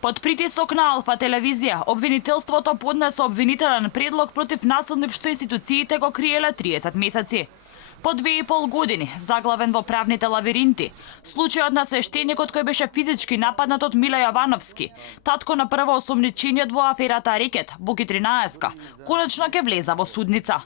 Под притисок на Алфа телевизија, обвинителството поднесе обвинителен предлог против насилник што институциите го криеле 30 месеци. По 2,5 години, заглавен во правните лавиринти, случајот на свештеникот кој беше физички нападнат од Миле Јовановски, татко на прво осомничениот во аферата Рекет, Боки 13, конечно ќе влеза во судница.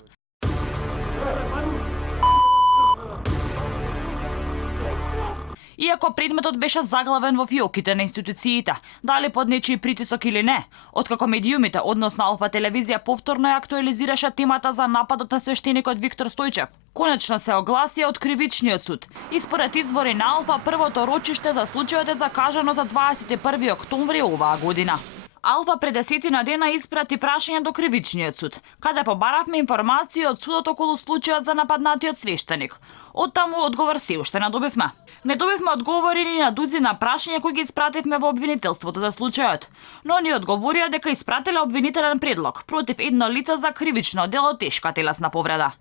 Иако предметот беше заглавен во фиоките на институциите, дали под нечии притисок или не, откако медиумите, односно Алфа телевизија, повторно ја актуализираше темата за нападот на свештеникот Виктор Стојчев, конечно се огласија од кривичниот суд. И според извори на Алфа, првото рочиште за случајот е закажано за 21 октомври оваа година. Алфа пред 10 дена испрати прашање до кривичниот суд, каде побаравме информации од судот околу случајот за нападнатиот свештеник. Оттаму одговор се уште не добивме. Не добивме одговори ни на дузина прашања кои ги испративме во обвинителството за случајот, но ни одговорија дека испратиле обвинителен предлог против едно лице за кривично дело тешка телесна повреда.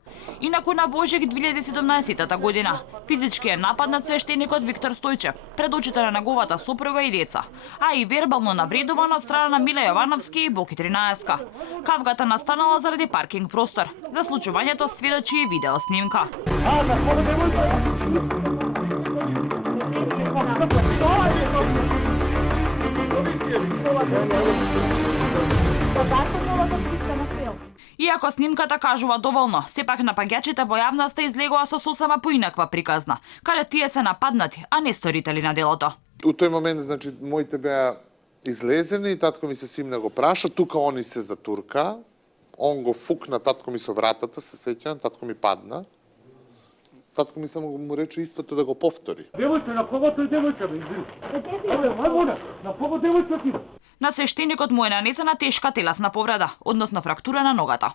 Инаку на Божик 2017 година физички е нападнат свештеникот Виктор Стојчев пред очите на неговата сопруга и деца, а и вербално навредуван од страна на Миле Јовановски и Боки 13. Кавгата настанала заради паркинг простор. За случувањето сведочи и видео снимка. Иако снимката кажува доволно, сепак напаѓачите во јавноста излегоа со сосема поинаква приказна, каде тие се нападнати, а не сторители на делото. У тој момент, значи, моите беа излезени и татко ми се симна го праша, тука они се затурка, он го фукна татко ми со вратата, се сеќавам, татко ми падна. Татко ми само му рече истото да го повтори. Девојче, на кого тој девојче, бе, изви? На кого девојче ти? На свештеникот му е нанесена тешка телесна повреда, односно фрактура на ногата.